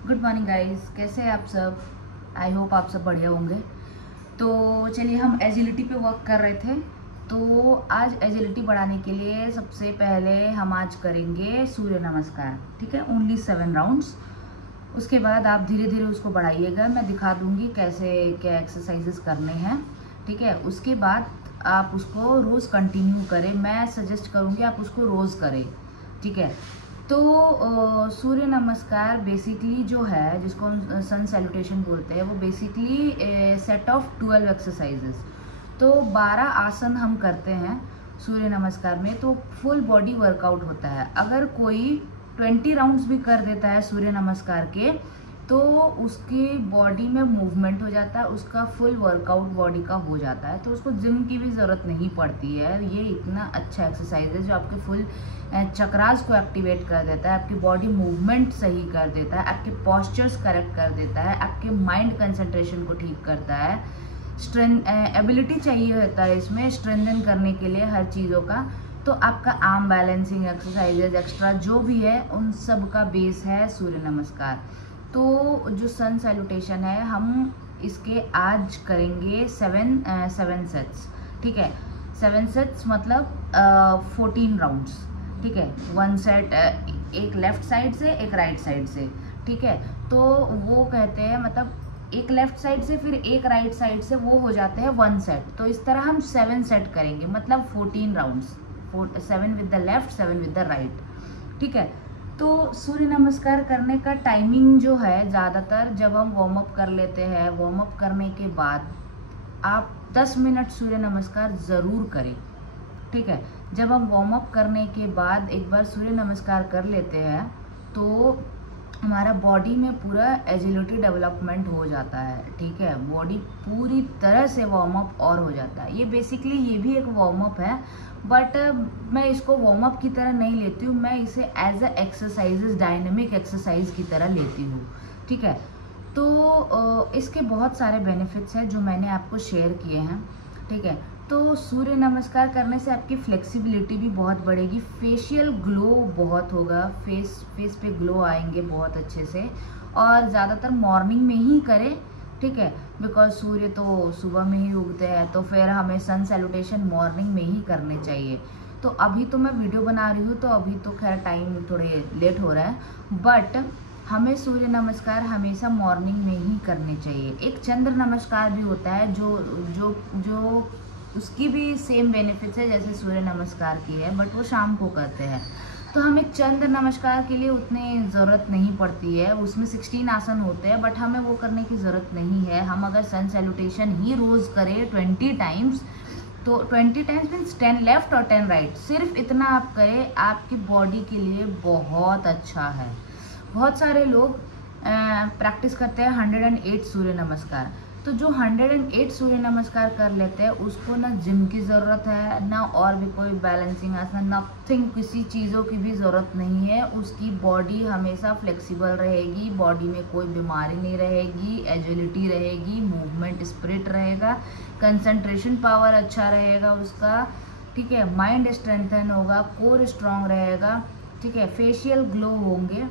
Good morning guys, कैसे हैं आप सब। आई होप आप सब बढ़िया होंगे। तो चलिए, हम एजिलिटी पे वर्क कर रहे थे। तो आज एजिलिटी बढ़ाने के लिए सबसे पहले हम आज करेंगे सूर्य नमस्कार। ठीक है, ओनली 7 राउंड्स। उसके बाद आप धीरे धीरे उसको बढ़ाइएगा, मैं दिखा दूंगी कैसे क्या एक्सरसाइजेस करने हैं। ठीक है, उसके बाद आप उसको रोज़ कंटिन्यू करें। मैं सजेस्ट करूँगी आप उसको रोज़ करें। ठीक है, तो सूर्य नमस्कार बेसिकली जो है, जिसको हम सन सैल्यूटेशन बोलते हैं, वो बेसिकली सेट ऑफ 12 एक्सरसाइजेस। तो 12 आसन हम करते हैं सूर्य नमस्कार में, तो फुल बॉडी वर्कआउट होता है। अगर कोई 20 राउंड्स भी कर देता है सूर्य नमस्कार के, तो उसकी बॉडी में मूवमेंट हो जाता है, उसका फुल वर्कआउट बॉडी का हो जाता है। तो उसको जिम की भी ज़रूरत नहीं पड़ती है। ये इतना अच्छा एक्सरसाइज है जो आपके फुल चक्रास को एक्टिवेट कर देता है, आपकी बॉडी मूवमेंट सही कर देता है, आपके पॉस्चर्स करेक्ट कर देता है, आपके माइंड कंसंट्रेशन को ठीक करता है। स्ट्रेंथ एबिलिटी चाहिए होता है इसमें स्ट्रेंथन करने के लिए हर चीज़ों का। तो आपका आर्म बैलेंसिंग एक्सरसाइजेज एक्स्ट्रा जो भी है, उन सब का बेस है सूर्य नमस्कार। तो जो सन सैल्यूटेशन है, हम इसके आज करेंगे 7 सेट्स। ठीक है, 7 सेट्स मतलब 14 राउंड्स। ठीक है, 1 सेट एक लेफ्ट साइड से, एक राइट साइड से। ठीक है, तो वो कहते हैं मतलब एक लेफ्ट साइड से फिर एक राइट साइड से, वो हो जाते हैं 1 सेट। तो इस तरह हम 7 सेट करेंगे, मतलब 14 rounds, 7 with the left, 7 with the right. ठीक है, तो सूर्य नमस्कार करने का टाइमिंग जो है, ज़्यादातर जब हम वार्म अप कर लेते हैं, वार्म अप करने के बाद आप 10 मिनट सूर्य नमस्कार ज़रूर करें। ठीक है, जब हम वार्म अप करने के बाद एक बार सूर्य नमस्कार कर लेते हैं, तो हमारा बॉडी में पूरा एजिलिटी डेवलपमेंट हो जाता है। ठीक है, बॉडी पूरी तरह से वार्म अप और हो जाता है। ये बेसिकली ये भी एक वार्म अप है, बट मैं इसको वार्म अप की तरह नहीं लेती हूँ, मैं इसे as a exercises, dynamic exercise की तरह लेती हूँ। ठीक है, तो इसके बहुत सारे बेनिफिट्स हैं जो मैंने आपको शेयर किए हैं। ठीक है, तो सूर्य नमस्कार करने से आपकी फ्लेक्सिबिलिटी भी बहुत बढ़ेगी, फेशियल ग्लो बहुत होगा, फेस पे ग्लो आएंगे बहुत अच्छे से। और ज़्यादातर मॉर्निंग में ही करें। ठीक है, बिकॉज सूर्य तो सुबह में ही उगते हैं, तो फिर हमें सन सैल्यूटेशन मॉर्निंग में ही करने चाहिए। तो अभी तो मैं वीडियो बना रही हूँ, तो अभी तो खैर टाइम थोड़े लेट हो रहा है, बट हमें सूर्य नमस्कार हमेशा मॉर्निंग में ही करने चाहिए। एक चंद्र नमस्कार भी होता है जो जो जो उसकी भी सेम बेनिफिट्स है जैसे सूर्य नमस्कार की है, बट वो शाम को करते हैं। तो हमें चंद्र नमस्कार के लिए उतनी ज़रूरत नहीं पड़ती है, उसमें 16 आसन होते हैं, बट हमें वो करने की ज़रूरत नहीं है। हम अगर सन सैल्यूटेशन ही रोज़ करें 20 टाइम्स, तो 20 टाइम्स मीन्स 10 लेफ्ट और 10 राइट, सिर्फ इतना आप करें, आपकी बॉडी के लिए बहुत अच्छा है। बहुत सारे लोग प्रैक्टिस करते हैं 108 सूर्य नमस्कार। तो जो 108 सूर्य नमस्कार कर लेते हैं, उसको ना जिम की ज़रूरत है, ना और भी कोई बैलेंसिंग आसन, नथिंग, किसी चीज़ों की भी ज़रूरत नहीं है। उसकी बॉडी हमेशा फ्लेक्सिबल रहेगी, बॉडी में कोई बीमारी नहीं रहेगी, एजिलिटी रहेगी, मूवमेंट स्पिरिट रहेगा, कंसंट्रेशन पावर अच्छा रहेगा उसका। ठीक है, माइंड स्ट्रेंथन होगा, कोर स्ट्रांग रहेगा। ठीक है, फेशियल ग्लो होंगे।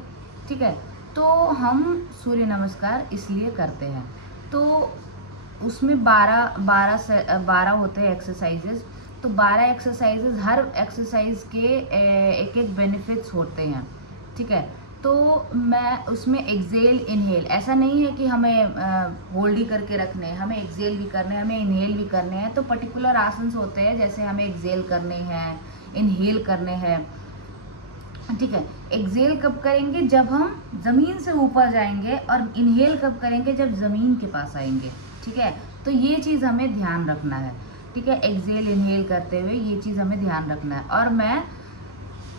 ठीक है, तो हम सूर्य नमस्कार इसलिए करते हैं। तो उसमें 12 होते हैं एक्सरसाइजेज। तो 12 एक्सरसाइजेज, हर एक्सरसाइज के एक एक बेनिफिट्स होते हैं। ठीक है, तो मैं उसमें एक्सेल इनहेल, ऐसा नहीं है कि हमें होल्ड ही करके रखने हैं, हमें एक्सेल भी करने हैं, हमें इनहेल भी करने हैं। तो पर्टिकुलर आसन्स होते हैं, जैसे हमें एक्सेल करने हैं, इनहेल करने हैं। ठीक है, एक्सेल कब करेंगे, जब हम ज़मीन से ऊपर जाएंगे, और इनहेल कब करेंगे, जब ज़मीन के पास आएंगे। ठीक है, तो ये चीज़ हमें ध्यान रखना है। ठीक है, एक्सेल इनहेल करते हुए ये चीज़ हमें ध्यान रखना है। और मैं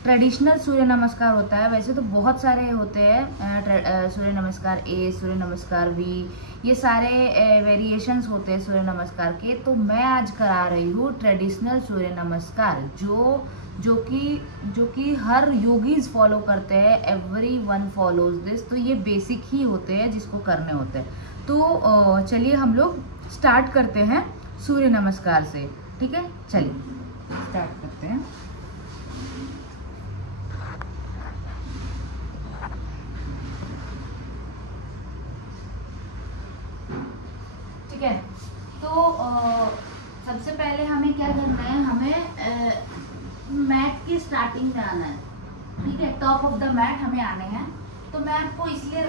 ट्रेडिशनल सूर्य नमस्कार होता है, वैसे तो बहुत सारे होते हैं, सूर्य नमस्कार ए, सूर्य नमस्कार वी, ये सारे वेरिएशंस होते हैं सूर्य नमस्कार के। तो मैं आज करा रही हूँ ट्रेडिशनल सूर्य नमस्कार, जो कि हर योगीज फॉलो करते हैं, एवरीवन फॉलोज दिस। तो ये बेसिक ही होते हैं जिसको करने होते हैं। तो चलिए हम लोग स्टार्ट करते हैं सूर्य नमस्कार से। ठीक है, चलिए स्टार्ट करते हैं। ठीक है। तो सबसे पहले हमें क्या करना है, हमें मैट की स्टार्टिंग में आना है, ठीक है। टॉप ऑफ द मैट हमें आने हैं। तो मैं आपको इसलिए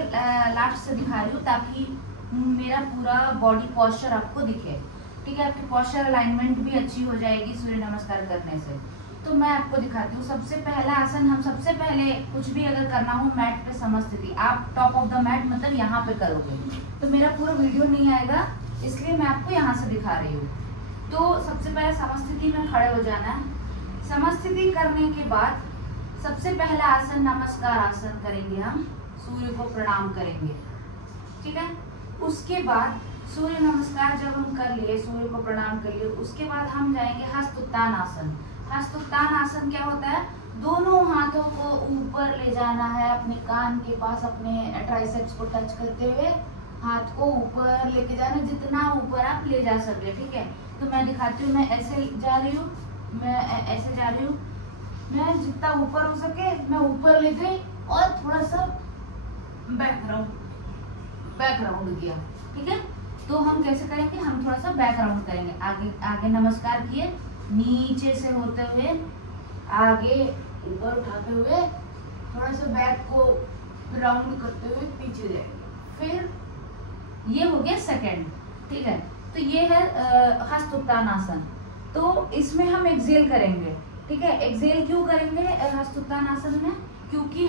लास्ट से दिखा रही हूँ ताकि मेरा पूरा बॉडी पोस्चर आपको दिखे, ठीक है। आपकी पोस्चर अलाइनमेंट भी अच्छी हो जाएगी सूर्य नमस्कार करने से। तो मैं आपको दिखाती हूँ। सबसे पहला आसन, हम सबसे पहले कुछ भी अगर करना हो मैट पे समस्थिति, आप टॉप ऑफ द मैट मतलब यहाँ पे करोगे, तो मेरा पूरा वीडियो नहीं आएगा, इसलिए मैं आपको यहाँ से दिखा रही हूँ। तो सबसे पहले समस्थिति में खड़े हो जाना है। समस्थिति करने के बाद सबसे पहला आसन नमस्कार आसन करेंगे, हम सूर्य को प्रणाम करेंगे, ठीक है। उसके बाद सूर्य नमस्कार जब हम कर लिए, सूर्य को प्रणाम कर लिए, उसके बाद हम जाएंगे हस्तोत्तान आसन। हस्तोत्तान आसन क्या होता है, दोनों हाथों को ऊपर ले जाना है, अपने कान के पास अपने ट्राइसेप्स को टच करते हुए हाथ को ऊपर लेके जाना, जितना ऊपर आप ले जा सके, ठीक है। तो मैं दिखाती हूँ, मैं ऐसे जा रही हूँ, मैं ऐसे जा रही हूँ, मैं जितना ऊपर हो सके मैं ऊपर ले गई और थोड़ा सा बैकग्राउंड किया, ठीक है। तो हम कैसे करेंगे, हम थोड़ा सा बैकग्राउंड करेंगे, आगे आगे नमस्कार किए, नीचे से होते हुए आगे ऊपर उठाते हुए थोड़ा सा बैक को राउंड करते हुए पीछे जाएंगे। फिर ये हो गया सेकंड, ठीक है। तो ये है हस्तोत्तान आसन। तो इसमें हम एक्सेल करेंगे, ठीक है। एक्सेल क्यों करेंगे हस्तोत्तान आसन में, क्योंकि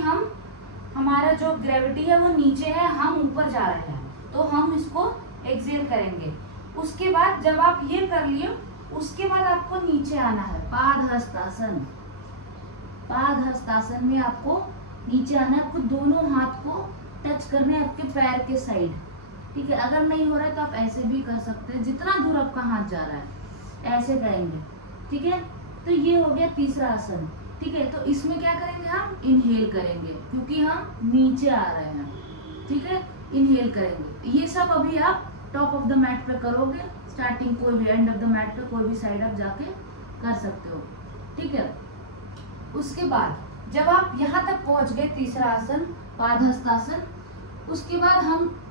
हमारा जो ग्रेविटी है वो नीचे है, हम ऊपर जा रहे हैं, तो हम इसको एक्सेल करेंगे। उसके बाद जब आप ये कर लिए, उसके बाद आपको नीचे आना है पाद हस्तासन। पाद हस्तासन में आपको नीचे आना है, आपको दोनों हाथ को टच करने हैं आपके पैर के साइड, ठीक है। अगर नहीं हो रहा है तो आप ऐसे भी कर सकते हैं, जितना दूर आपका हाथ जा रहा है ऐसे करेंगे, ठीक है। तो ये हो गया तीसरा आसन, ठीक है। तो इसमें क्या करेंगे, हम इनहेल करेंगे क्योंकि हम नीचे आ रहे हैं, ठीक है। इनहेल करेंगे। ये सब अभी आप टॉप ऑफ द मैट पे करोगे, स्टार्टिंग कोई भी एंड ऑफ द मैट पे कोई भी साइड आप जाके कर सकते हो, ठीक है। उसके बाद जब आप यहाँ तक पहुंच गए, तीसरा आसन पादहस्तासन, उसके बाद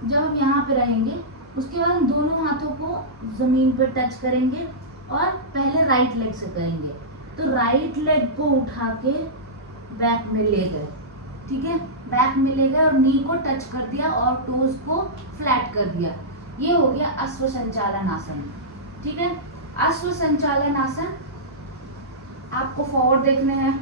जब हम यहाँ पे रहेंगे, उसके बाद हम दोनों हाथों को जमीन पे टच करेंगे और पहले राइट लेग से करेंगे। तो राइट लेग को उठा के बैक में ले गए, ठीक है। बैक में ले गए और नी को टच कर दिया और टोज को फ्लैट कर दिया। ये हो गया अश्व संचालन आसन, ठीक है। अश्व संचालन आसन आपको फॉरवर्ड देखने हैं,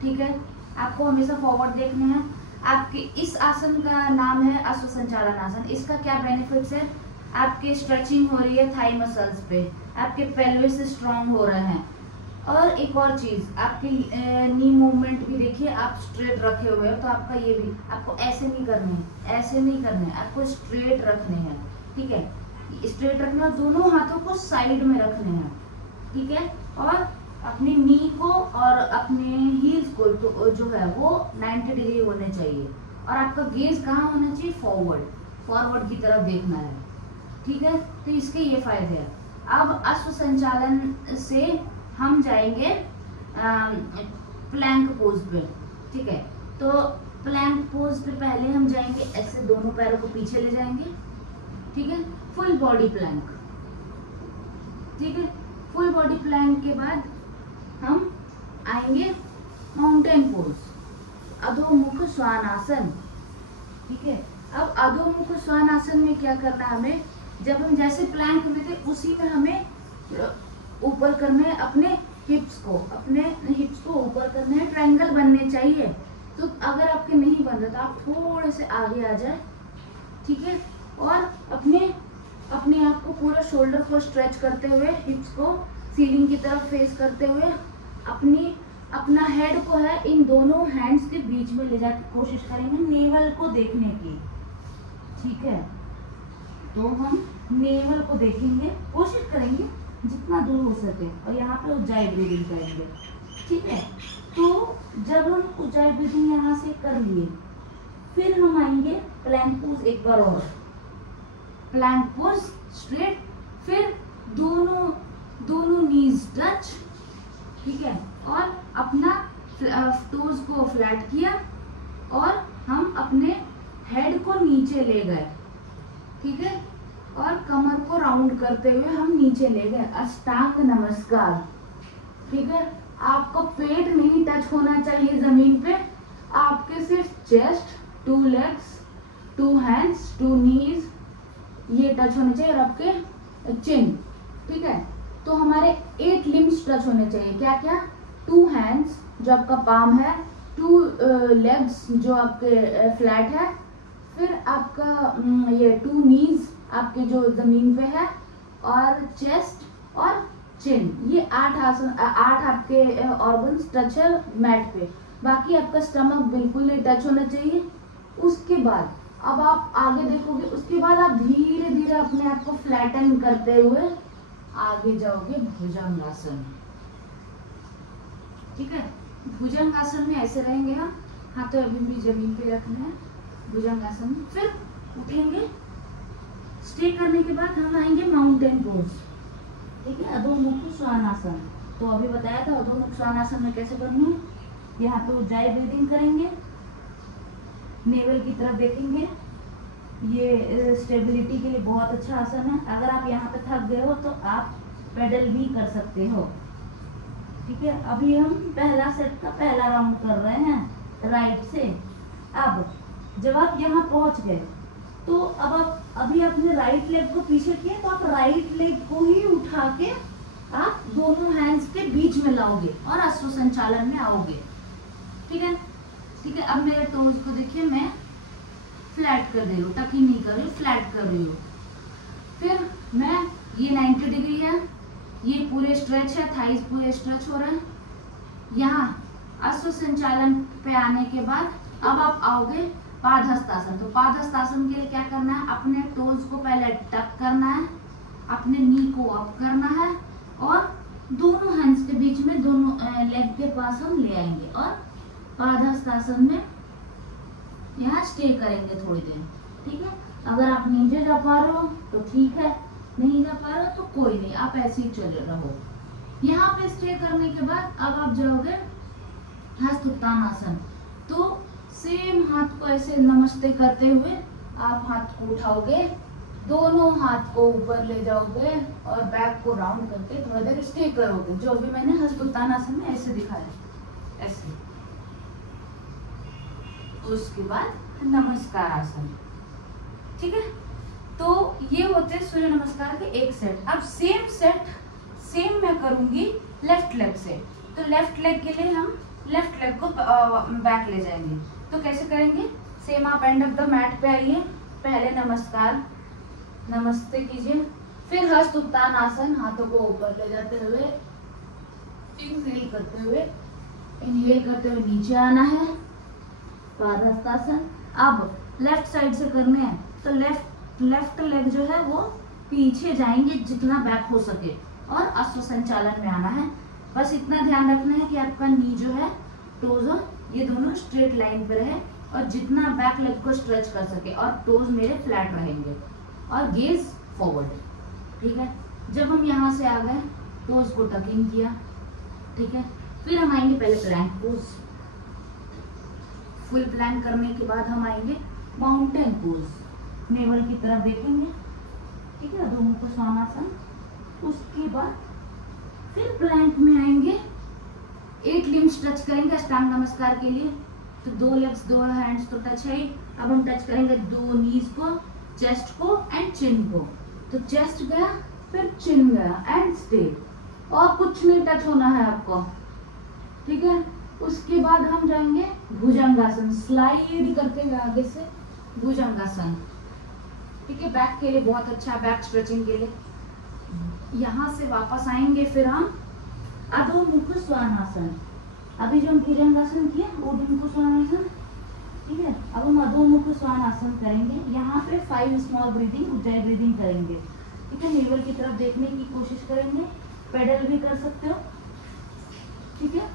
ठीक है। आपको हमेशा फॉरवर्ड देखने हैं। आपके इस आसन का नाम है अश्व संचालन आसन। इसका क्या बेनिफिट्स है, आपके स्ट्रेचिंग हो रही है थाई मसल्स पे, आपके पेल्विस स्ट्रांग हो रहे हैं। और एक और चीज, आपकी नी मूवमेंट भी देखिए, आप स्ट्रेट रखे हुए हो, तो आपका ये भी आपको ऐसे नहीं करने हैं, ऐसे नहीं करने हैं, आपको स्ट्रेट रखने हैं, ठीक है। स्ट्रेट रखना, दोनों हाथों को साइड में रखने हैं, ठीक है। और अपनी नी को और अपने हील्स को तो जो है वो 90 डिग्री होने चाहिए, और आपका गेज कहाँ होना चाहिए, फॉरवर्ड की तरफ देखना है, ठीक है। तो इसके ये फायदे हैं। अब अश्व संचालन से हम जाएंगे प्लैंक पोज पे, ठीक है। तो प्लैंक पोज पे पहले हम जाएंगे ऐसे, दोनों पैरों को पीछे ले जाएंगे, ठीक है। फुल बॉडी प्लैंक, ठीक है। फुल बॉडी प्लैंक के बाद हम आएंगे माउंटेन पोज, अधोमुख श्वानासन, ठीक है। अब अधोमुख श्वानासन में क्या करना है हमें, जब हम जैसे प्लैंक में थे उसी में हमें ऊपर करने हैं अपने हिप्स को ऊपर करने हैं, ट्रायंगल बनने चाहिए। तो अगर आपके नहीं बन रहे तो आप थोड़े से आगे आ जाए, ठीक है। और अपने आप को पूरा शोल्डर को स्ट्रेच करते हुए, हिप्स को सीलिंग की तरफ फेस करते हुए, अपना हेड को है इन दोनों हैंड्स के बीच में ले जाकर कोशिश करेंगे नेवल को देखने की, ठीक है। तो हम नेवल को देखेंगे, कोशिश करेंगे जितना दूर हो सके, और यहाँ पे उज्जाई ब्रीदिंग करेंगे, ठीक है। तो जब हम उज्जाई ब्रीदिंग यहाँ से कर लिए, फिर हम आएंगे प्लैंक पोज, एक बार और प्लैंक पोज स्ट्रेट, फिर दोनों नीज टच, ठीक है। और अपना टोज को फ्लैट किया और हम अपने हेड को नीचे ले गए, ठीक है। और कमर को राउंड करते हुए हम नीचे ले गए, अष्टांग नमस्कार। ठीक है, आपका पेट नहीं टच होना चाहिए जमीन पे, आपके सिर्फ चेस्ट, 2 लेग्स, 2 हैंड्स, 2 नीज ये टच होने चाहिए और आपके चिन। ठीक है, तो हमारे 8 लिम्स टच होने चाहिए। क्या क्या? 2 हैंड्स जो आपका पाम है, 2 लेग्स जो आपके फ्लैट है, फिर आपका ये 2 नीज आपके जो जमीन पे है, और चेस्ट और चिन। ये 8 आसन, 8 आपके ऑर्गन्स टच है मैट पे। बाकी आपका स्टमक बिल्कुल नहीं टच होना चाहिए। उसके बाद अब आप आगे देखोगे, उसके बाद आप धीरे धीरे अपने आप को फ्लैटन करते हुए आगे जाओगे भुजंगासन। ठीक है, भुजंगासन में ऐसे रहेंगे हम, हाथों अभी भी जमीन पे रखना है भुजंगासन में। फिर उठेंगे, स्टे करने के बाद हम आएंगे माउंटेन पोज। ठीक है, अधोमुख श्वानासन। तो अभी बताया था अधोमुख श्वानासन में कैसे करनी है। यहाँ पे उज्जाई ब्रीदिंग करेंगे, नेवल की तरफ देखेंगे। ये स्टेबिलिटी के लिए बहुत अच्छा आसन है। अगर आप यहाँ पे थक गए हो तो आप पेडल भी कर सकते हो। ठीक है, अभी हम पहला सेट का पहला राउंड कर रहे हैं राइट से। अब जब आप यहाँ पहुंच गए तो अब आप अभी अपने राइट लेग को पीछे किए, तो आप राइट लेग को ही उठा के आप दोनों हैंड्स के बीच में लाओगे और अश्व संचालन में आओगे। ठीक है, ठीक है। अब मेरे टोज को देखिए, मैं फ्लैट कर दे रही हूँ, टकी नहीं कर रही हूँ, फ्लैट कर रही हूँ। फिर मैं ये 90 डिग्री है, ये पूरे स्ट्रेच है, थाइस पूरे स्ट्रेच हो रहे हैं। यहाँ अश्व संचालन पे आने के बाद अब आप आओगे पादहस्तासन। तो पादहस्तासन के लिए क्या करना है, अपने टोज को पहले टक करना है, अपने नी को अप करना है और दोनों हैंड्स के बीच में दोनों लेग के पास हम ले आएंगे और पादहस्तासन में यहाँ स्टे करेंगे थोड़ी देर। ठीक है, अगर आप नीचे जा पा रहे हो तो ठीक है, नहीं जा पा रहे हो तो कोई नहीं, आप ऐसे ही चले रहो। यहाँ पे स्टे करने के बाद अब आप जाओगे हस्त उत्तानासन। तो सेम हाथ को ऐसे नमस्ते करते हुए आप हाथ को उठाओगे, दोनों हाथ को ऊपर ले जाओगे और बैक को राउंड करके थोड़ा देर स्टे करोगे, जो भी मैंने हस्त उत्तानासन में ऐसे दिखाया, ऐसे। उसके बाद नमस्कार आसन। ठीक है, तो ये होते हैं सूर्य नमस्कार के एक सेट। अब सेम सेट सेम मैं करूंगी लेफ्ट लेग से। तो लेफ्ट लेग के लिए हम लेफ्ट लेग को बैक ले जाएंगे। तो कैसे करेंगे, सेम आप एंड ऑफ द मैट पे आइए, पहले नमस्कार, नमस्ते कीजिए, फिर हस्त उत्तान आसन, हाथों को ऊपर ले जाते हुए इनहेल करते हुए नीचे आना है, पादहस्तासन। अब लेफ्ट साइड से करने हैं, तो लेफ्ट लेग जो है वो पीछे जाएंगे जितना बैक हो सके और अश्व संचालन में आना है। बस इतना ध्यान रखना है कि आपका नी जो है, टोज ये दोनों स्ट्रेट लाइन पर रहे और जितना बैक लेग को स्ट्रेच कर सके और टोज मेरे फ्लैट रहेंगे और गेज फॉरवर्ड। ठीक है, जब हम यहाँ से आ गए टोज को टकिंग किया। ठीक है, फिर हम आएंगे पहले प्लैंक पोज। फुल प्लैंक करने के बाद हम आएंगे माउंटेन पोज, नेवल की तरफ देखेंगे। ठीक है, अधोमुख श्वानासन। उसके बाद फिर प्लैंक में आएंगे, 8 लिम्स टच करेंगे अष्टांग नमस्कार के लिए। तो 2 लेग्स 2 हैंड्स तो टच है। अब हम टच करेंगे 2 नीज को, चेस्ट को एंड चिन को। तो चेस्ट गया, फिर चिन गया एंड स्टे, और कुछ नहीं टच होना है आपको। ठीक है, उसके बाद हम जाएंगे भुजंगासन, स्लाइड करते हुए आगे से भुजंगासन। ठीक है, बैक के लिए बहुत अच्छा, बैक स्ट्रेचिंग के लिए। यहाँ से वापस आएंगे, फिर हम अधोमुख श्वानासन। अभी जो हम भुजंगासन किए अधोमुख श्वानासन। ठीक है, अब हम अधोमुख श्वानासन करेंगे। यहाँ पे 5 स्मॉल ब्रीदिंग, उज्जाई ब्रीदिंग करेंगे। ठीक है, नेवल की तरफ देखने की कोशिश करेंगे, पेडल भी कर सकते हो। ठीक है,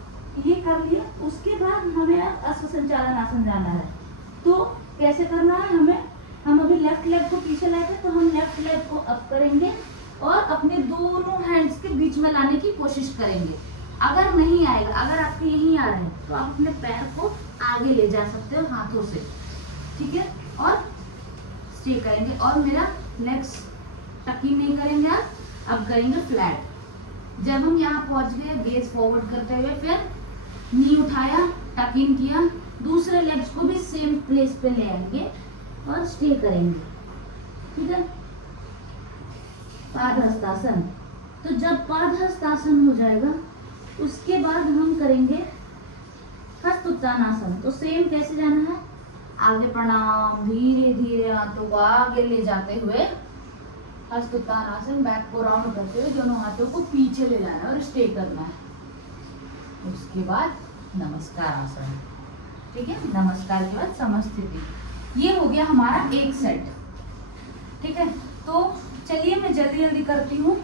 ये कर लिया। उसके बाद हमें अश्व संचालन आसन जाना है। तो कैसे करना है हमें, हम अभी लेफ्ट लेग को पीछे लाए थे, तो हम लेफ्ट लेग को अप करेंगे और अपने दोनों हैंड्स के बीच में लाने की कोशिश करेंगे। अगर नहीं आएगा, अगर आपके यहीं आ रहे हैं तो आप अपने पैर को आगे ले जा सकते हो हाथों से। ठीक है, और स्टे करेंगे और मेरा लेग्स टकिंग नहीं करेंगे, अब करेंगे फ्लैट। जब हम यहाँ पहुंच गए, गेज फॉरवर्ड करते हुए, फिर नी उठाया, टकिंग किया, दूसरे लेग्स को भी सेम प्लेस पे ले आएंगे और स्टे करेंगे। ठीक है, पादहस्तासन। तो जब पादहस्तासन हो जाएगा, उसके बाद हम करेंगे हस्तोत्तानासन। तो सेम कैसे जाना है, आगे प्रणाम, धीरे धीरे हाथों को आगे ले जाते हुए हस्तोत्तानासन, बैक को राउंड करते हुए दोनों हाथों को पीछे ले जाना है और स्टे करना है। उसके बाद नमस्कार आसन। ठीक है, नमस्कार के बाद समस्थिति। ये हो गया हमारा एक सेट। ठीक है, तो चलिए मैं जल्दी जल्दी करती हूँ,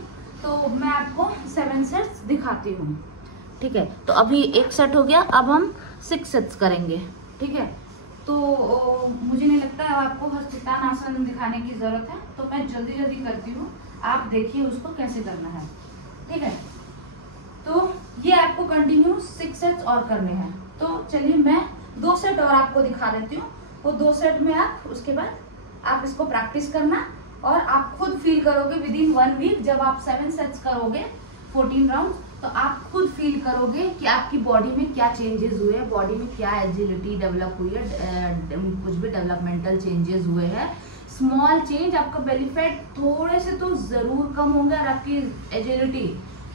तो मैं आपको 7 सेट्स दिखाती हूँ। ठीक है, तो अभी एक सेट हो गया, अब हम 6 सेट्स करेंगे। ठीक है, तो मुझे नहीं लगता है आपको हस्तोत्तानासन दिखाने की जरूरत है, तो मैं जल्दी जल्दी करती हूँ, आप देखिए उसको कैसे करना है। ठीक है, तो ये आपको कंटिन्यू 6 सेट्स और करने हैं। तो चलिए मैं 2 सेट और आपको दिखा देती हूँ, वो 2 सेट में आप उसके बाद आप इसको प्रैक्टिस करना और आप खुद फील करोगे विद इन 1 वीक। जब आप 7 सेट्स करोगे 14 राउंड, तो आप खुद फील करोगे कि आपकी बॉडी में क्या चेंजेस हुए हैं, बॉडी में क्या एजिलिटी डेवलप हुई है, कुछ भी डेवलपमेंटल चेंजेस हुए हैं। स्मॉल चेंज, आपका बेली फैट थोड़े से तो जरूर कम होंगे और आपकी एजिलिटी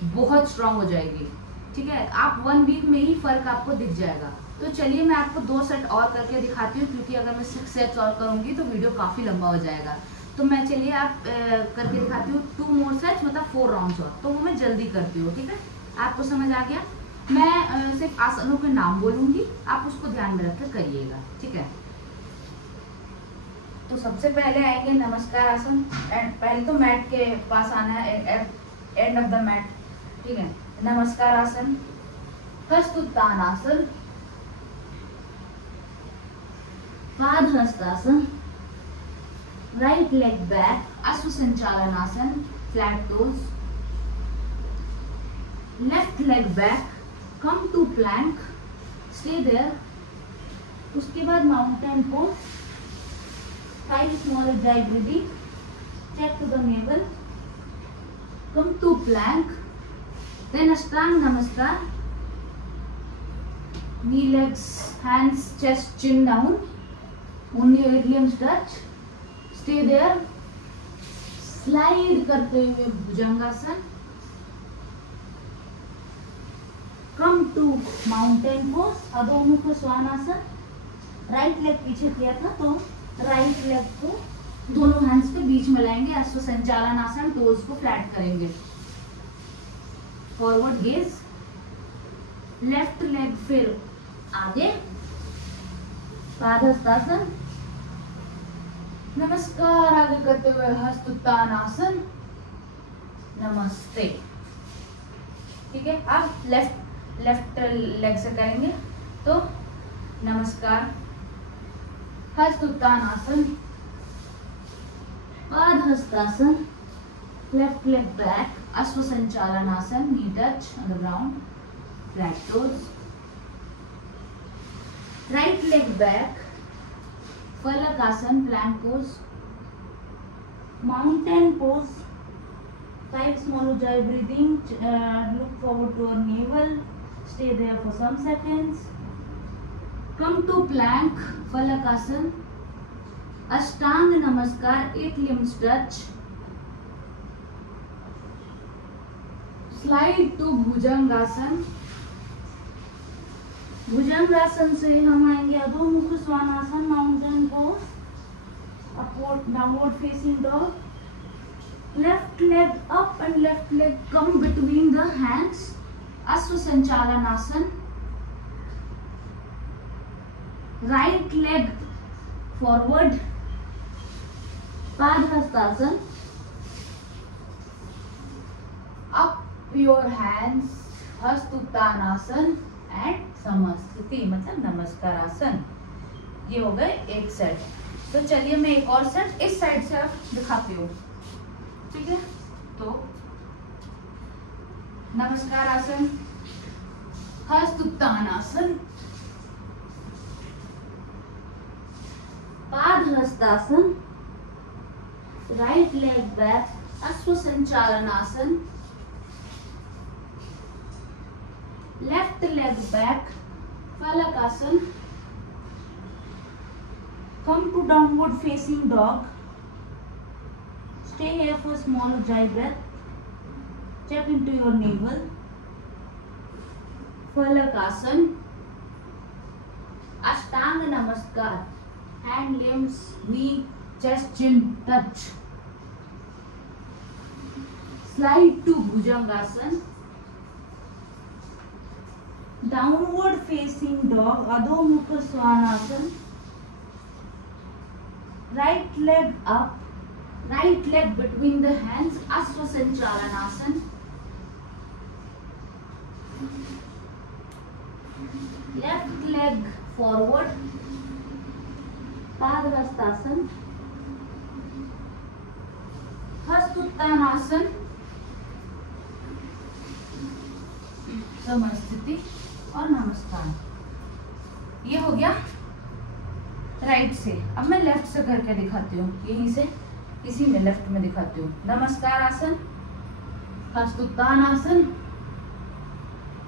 बहुत स्ट्रांग हो जाएगी। ठीक है, आप 1 वीक में ही फर्क आपको दिख जाएगा। तो चलिए मैं आपको 2 सेट और करके दिखाती हूँ, क्योंकि अगर मैं 6 सेट्स और करूंगी तो वीडियो काफी लंबा हो जाएगा। तो मैं चलिए आप करके दिखाती हूँ 2 मोर सेट्स, मतलब 4 राउंड्स और, तो वो मैं जल्दी करती हूँ। ठीक है, आपको समझ आ गया। मैं सिर्फ आसनों के नाम बोलूंगी, आप उसको ध्यान में रखकर करिएगा। ठीक है, तो सबसे पहले आएंगे नमस्कार आसन। पहले तो मैट के पास आना है, एंड ऑफ द मैट। ठीक है, namaskar asana, hastottanasana, padahastasana, right leg back, ashwa sanchalanasana, flat toes, left leg back, come to plank, stay there. उसके बाद mountain pose, 5 small ujjayi breathing, check to the navel, come to plank, then ashtang namaskar, knee legs, hands, chest, chin down, only your limbs touch, stay there, slide करते हुए bhujangasana, come to mountain pose, adho mukha svanasana. Right leg पीछे किया था, तो right leg को दोनों hands के बीच में लाएंगे, अश्व संचालन आसन, टोज को फ्लैट करेंगे, फॉरवर्ड गेज, लेफ्ट लेग फिर आगे, पादहस्तासन, नमस्कार आगे करते हुए हस्तोत्तानासन, नमस्ते। ठीक है, अब लेफ्ट लेग से करेंगे, तो namaskar, hastottanasana, padahastasana, left leg back, ashwa sanchalanasana, knee touch on the ground, flat toes, right leg back, phalak asana, plank pose, mountain pose, 5 small ujjayi breathing, look forward to your navel, stay there for some seconds, come to plank, falakasan, ashtang namaskar, 8 limbs touch, slide to bhujangasan। Bhujangasana से हम आएंगे adho mukha svanasana, mountain pose, upward downward facing dog, left leg up and left leg come between the hands, ashwa sanchalanasana, right leg forward, padahastasana, up your hands, hastottanasana and samasthiti, मतलब नमस्कार आसन। ये हो गए एक set. तो चलिए मैं एक और सेट इस साइड से अब दिखाती हूँ। ठीक है, तो namaskar asana, hastottanasana, padahastasana, right leg back, ashwa sanchalanasana, left leg back, phalakasana, come to downward facing dog, stay here for small ujjayi breath, check into your navel, falakasan, ashtanga namaskar, hand limbs weak, chest chin touch, slide to bhujangasan, downward facing dog, adho mukha svanasana, right leg up, right leg between the hands, Ashwa Sanchalanasana, left leg forward, Padhastasana, Hastuttanasana, समस्थिति और नमस्कार। ये हो गया right से। अब मैं left से करके दिखाती हूँ, यहीं से इसी में लेफ्ट में दिखाती हूँ। नमस्कार आसन, हस्तोत्तान आसन,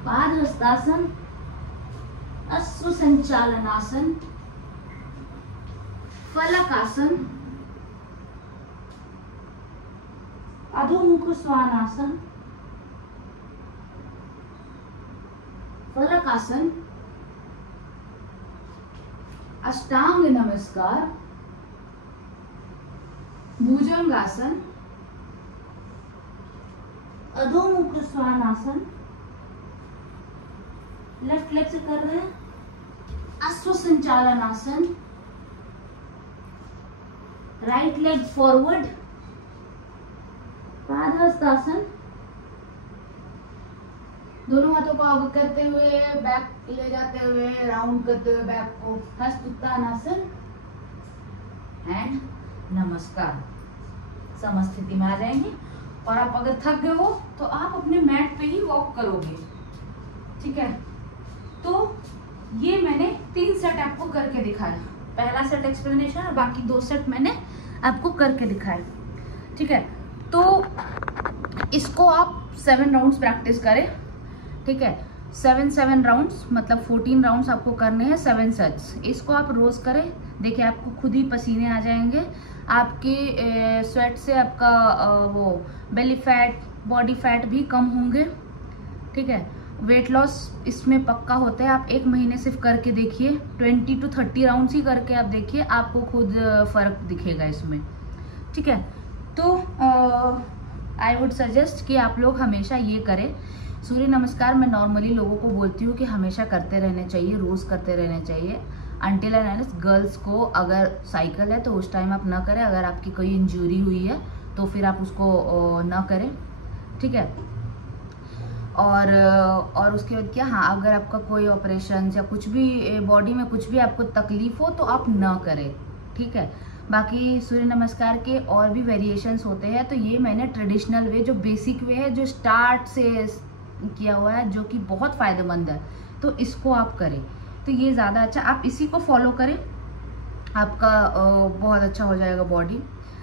पादहस्तासन, अश्व संचालन आसन, फलक आसन, अधोमुख स्वान आसन, फलक आसन, अष्टांग नमस्कार, भुजंगासन, अधोमुख स्वानासन, लेफ्ट लेग से कर रहे हैं, अश्व संचालन आसन, राइट लेग फॉरवर्ड, पादहस्तासन, दोनों हाथों को आगे करते हुए बैक ले जाते हुए राउंड करते हुए बैक को, हस्तोत्तानासन एंड नमस्कार। समस्थिति में आ जाएंगे और आप अगर थक गए हो तो आप अपने मैट पे ही वॉक करोगे, ठीक है। तो ये मैंने 3 सेट आपको करके दिखाया, पहला सेट एक्सप्लेनेशन और बाकी 2 सेट मैंने आपको करके दिखाए, ठीक है। तो इसको आप 7 राउंड्स प्रैक्टिस करें, ठीक है। 7 राउंड्स मतलब 14 राउंड्स आपको करने हैं, 7 सेट्स। इसको आप रोज करें, देखिए आपको खुद ही पसीने आ जाएंगे, आपके स्वेट से आपका वो बेली फैट, बॉडी फैट भी कम होंगे, ठीक है। वेट लॉस इसमें पक्का होता है। आप 1 महीने सिर्फ करके देखिए, 20 to 30 राउंड्स ही करके आप देखिए, आपको खुद फर्क दिखेगा इसमें, ठीक है। तो आई वुड सजेस्ट कि आप लोग हमेशा ये करें। सूर्य नमस्कार मैं नॉर्मली लोगों को बोलती हूँ कि हमेशा करते रहने चाहिए, रोज़ करते रहने चाहिए। अनटिल एंड अनलेस गर्ल्स को अगर साइकिल है तो उस टाइम आप ना करें, अगर आपकी कोई इंजरी हुई है तो फिर आप उसको ना करें, ठीक है। और उसके बाद क्या, हाँ, अगर आपका कोई ऑपरेशन या कुछ भी बॉडी में कुछ भी आपको तकलीफ हो तो आप ना करें, ठीक है। बाकी सूर्य नमस्कार के और भी वेरिएशंस होते हैं, तो ये मैंने ट्रेडिशनल वे, जो बेसिक वे है, जो स्टार्ट से किया हुआ है, जो कि बहुत फ़ायदेमंद है, तो इसको आप करें तो ये ज़्यादा अच्छा, आप इसी को फॉलो करें, आपका बहुत अच्छा हो जाएगा बॉडी।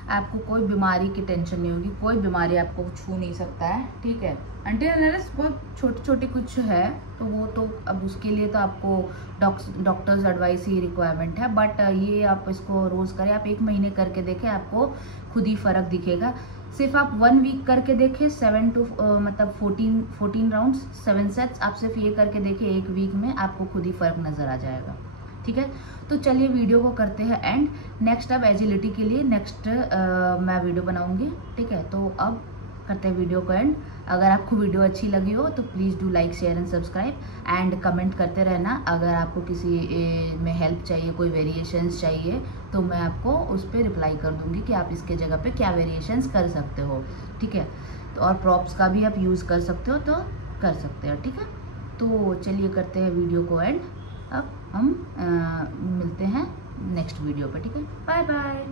आपको कोई बीमारी की टेंशन नहीं होगी, कोई बीमारी आपको छू नहीं सकता है, ठीक है। अनटिल अनलेस बहुत छोटे छोटे कुछ है तो वो तो अब उसके लिए तो आपको डॉक्टर्स एडवाइस ही रिक्वायरमेंट है, बट ये आप इसको रोज़ करें। आप 1 महीने करके देखें, आपको खुद ही फ़र्क दिखेगा। सिर्फ आप 1 वीक करके देखें, 7 to मतलब 14 राउंड्स, 7 सेट्स, आप सिर्फ ये करके देखें 1 वीक में, आपको खुद ही फ़र्क नज़र आ जाएगा, ठीक है। तो चलिए वीडियो को करते हैं एंड। नेक्स्ट अब एजिलिटी के लिए नेक्स्ट मैं वीडियो बनाऊंगी, ठीक है। तो अब करते हैं वीडियो को एंड। अगर आपको वीडियो अच्छी लगी हो तो please do like, share and subscribe and comment करते रहना। अगर आपको किसी में हेल्प चाहिए, कोई वेरिएशंस चाहिए, तो मैं आपको उस पर रिप्लाई कर दूंगी कि आप इसके जगह पे क्या वेरिएशंस कर सकते हो, ठीक है। तो और प्रॉप्स का भी आप यूज़ कर सकते हो तो कर सकते हो, ठीक है। तो चलिए करते हैं वीडियो को एंड। अब हम मिलते हैं नेक्स्ट वीडियो पे, ठीक है। Bye bye.